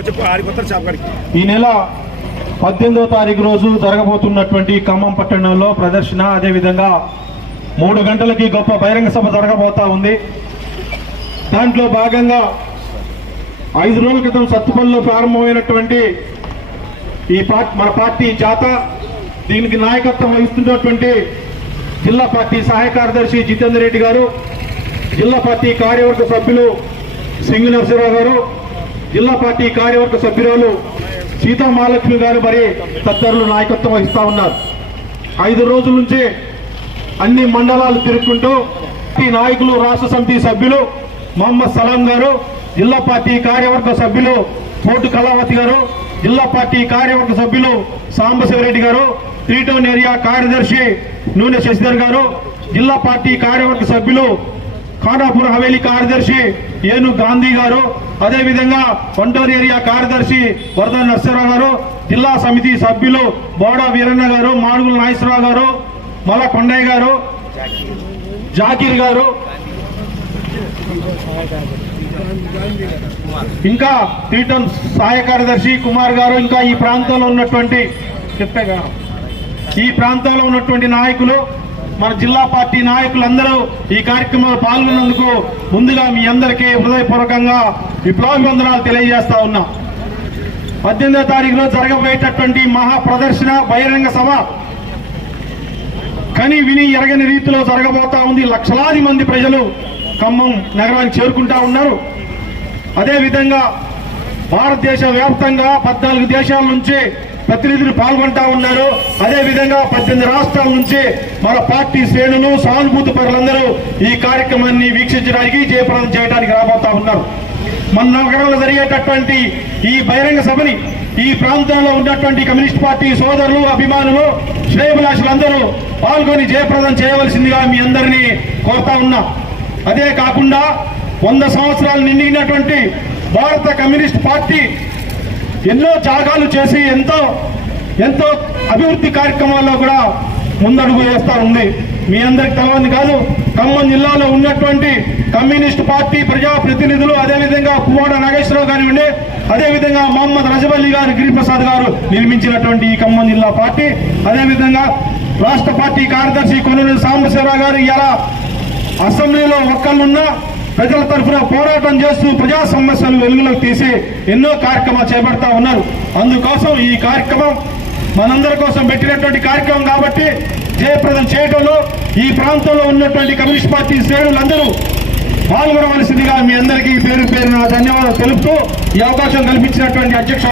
ఈ నెల 18వ తారీఖు రోజు జరగబోతున్నటువంటి ఖమ్మం పట్టణంలో ప్రదర్శన, అదేవిధంగా 3 గంటలకి గొప్ప బహిరంగ సభ జరగబోతా ఉంది. దాంట్లో భాగంగా 5 రోజుల క్రితం సత్తుపల్లిలో ప్రారంభమైనటువంటి మన పార్టీ జాత, దీనికి నాయకత్వం వహిస్తున్నటువంటి జిల్లా పార్టీ సహాయ కార్యదర్శి జితేందర్ రెడ్డి గారు, జిల్లా పార్టీ కార్యవర్గ సభ్యులు సింగి నరసింహరావు గారు, జిల్లా పార్టీ కార్యవర్గ సభ్యురాలు సీతా మహాలక్ష్మి గారు మరి తదితరులు నాయకత్వం వహిస్తా ఉన్నారు. 5 రోజుల నుంచి అన్ని మండలాలు తిరుగుకుంటూ నాయకులు, రాష్ట్ర సమితి సభ్యులు మహమ్మద్ సలాం గారు, జిల్లా పార్టీ కార్యవర్గ సభ్యులు పోటు కళావతి గారు, జిల్లా పార్టీ కార్యవర్గ సభ్యులు సాంబశివరెడ్డి గారు, 3 టౌన్ ఏరియా కార్యదర్శి నూనె శశిధర్ గారు, జిల్లా పార్టీ కార్యవర్గ సభ్యులు ఖానాపూర్ హవేలీ కార్యదర్శి ఏను గాంధీ గారు, అదేవిధంగా 1 టౌన్ ఏరియా కార్యదర్శి వరద నరసింహరావు గారు, జిల్లా సమితి సభ్యులు బోడా వీరన్న గారు, మాడుగుల నాగేశ్వరరావు గారు, మల్ల కొండయ్య గారు, జాకీర్ గారు, ఇంకా 3 టౌన్ సహాయ కార్యదర్శి కుమార్ గారు, ఇంకా ఈ ప్రాంతంలో ఉన్నటువంటి నాయకులు, మన జిల్లా పార్టీ నాయకులందరూ ఈ కార్యక్రమంలో పాల్గొన్నందుకు ముందుగా మీ అందరికీ హృదయపూర్వకంగా విప్లవాభివందనాలు తెలియజేస్తా ఉన్నా. 18వ తారీఖులో జరగబోయేటటువంటి మహా ప్రదర్శన, బహిరంగ సభ కని విని ఎరగని రీతిలో జరగబోతా ఉంది. లక్షలాది మంది ప్రజలు ఖమ్మం నగరానికి చేరుకుంటా ఉన్నారు. అదేవిధంగా భారతదేశ వ్యాప్తంగా 14 దేశాల నుంచి ప్రతినిధులు పాల్గొంటా ఉన్నారు. అదేవిధంగా 18 రాష్ట్రాల నుంచి మన పార్టీ శ్రేణులు, సానుభూతి పరులందరూ ఈ కార్యక్రమాన్ని వీక్షించడానికి, జయప్రదం చేయడానికి రాబోతా ఉన్నారు. మన నగరంలో జరిగేటటువంటి ఈ బహిరంగ సభని ఈ ప్రాంతంలో ఉన్నటువంటి కమ్యూనిస్ట్ పార్టీ సోదరులు, అభిమానులు, శ్రేయభిలాషులందరూ పాల్గొని జయప్రదం చేయవలసిందిగా మీ అందరినీ కోరుతా ఉన్నా. అదే కాకుండా 100 సంవత్సరాలు నిండినటువంటి భారత కమ్యూనిస్ట్ పార్టీ ఎన్నో త్యాగాలు చేసి ఎంతో అభివృద్ధి కార్యక్రమాల్లో కూడా ముందడుగు వేస్తా ఉంది. మీ అందరికి తెలవని కాదు, ఖమ్మం జిల్లాలో ఉన్నటువంటి కమ్యూనిస్ట్ పార్టీ ప్రజాప్రతినిధులు, అదేవిధంగా పువ్వాడ నాగేశ్వరరావు కానివ్వండి, అదేవిధంగా మహమ్మద్ రజబల్లి గారు, గిరిప్రసాద్ గారు నిర్మించినటువంటి ఈ ఖమ్మం జిల్లా పార్టీ, అదేవిధంగా రాష్ట్ర పార్టీ కార్యదర్శి కొనూరు సాంబశివరావు గారు ఇలా అసెంబ్లీలో ఒక్కళ్ళున్నా ప్రజల తరఫున పోరాటం చేస్తూ ప్రజా సమస్యలు వెలుగులోకి తీసి ఎన్నో కార్యక్రమాలు చేపడతా ఉన్నారు. అందుకోసం ఈ కార్యక్రమం మనందరి కోసం పెట్టినటువంటి కార్యక్రమం కాబట్టి జయప్రదం చేయడంలో ఈ ప్రాంతంలో ఉన్నటువంటి కమ్యూనిస్ట్ పార్టీ శ్రేణులందరూ పాల్గొనవలసిందిగా మీ అందరికీ పేరు పేరున ధన్యవాదాలు తెలుపుతూ ఈ అవకాశం కల్పించినటువంటి అధ్యక్ష